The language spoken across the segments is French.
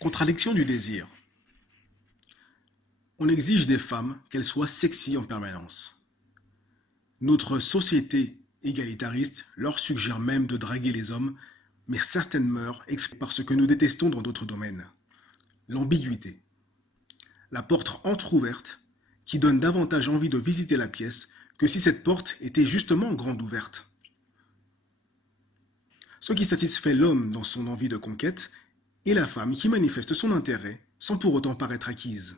Contradiction du désir. On exige des femmes qu'elles soient sexy en permanence. Notre société égalitariste leur suggère même de draguer les hommes, mais certaines mœurs expliquent par ce que nous détestons dans d'autres domaines. L'ambiguïté. La porte entr'ouverte qui donne davantage envie de visiter la pièce que si cette porte était justement grande ouverte. Ce qui satisfait l'homme dans son envie de conquête et la femme qui manifeste son intérêt sans pour autant paraître acquise.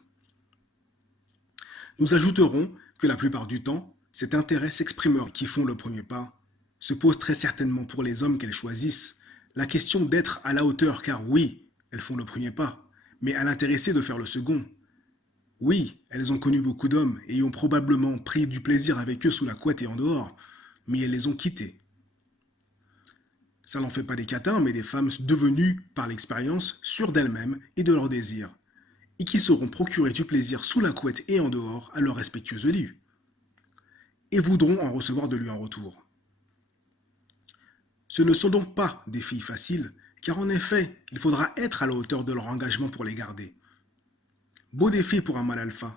Nous ajouterons que la plupart du temps, cet intérêt s'exprimera qui font le premier pas, se pose très certainement pour les hommes qu'elles choisissent la question d'être à la hauteur car oui, elles font le premier pas, mais à l'intéressé de faire le second. Oui, elles ont connu beaucoup d'hommes et ont probablement pris du plaisir avec eux sous la couette et en dehors, mais elles les ont quittés. Ça n'en fait pas des catins, mais des femmes devenues, par l'expérience, sûres d'elles-mêmes et de leurs désirs, et qui sauront procurer du plaisir sous la couette et en dehors à leur respectueux élu, et voudront en recevoir de lui en retour. Ce ne sont donc pas des filles faciles, car en effet, il faudra être à la hauteur de leur engagement pour les garder. Beau défi pour un mâle alpha.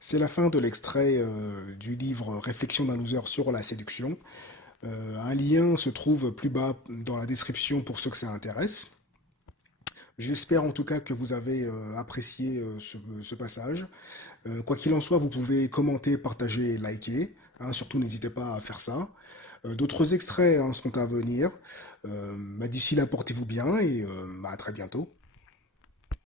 C'est la fin de l'extrait du livre Réflexions d'un loser sur la séduction. Un lien se trouve plus bas dans la description pour ceux que ça intéresse. J'espère en tout cas que vous avez apprécié ce passage. Quoi qu'il en soit, vous pouvez commenter, partager, liker. Hein, surtout, n'hésitez pas à faire ça. D'autres extraits hein, sont à venir. D'ici là, portez-vous bien et à très bientôt.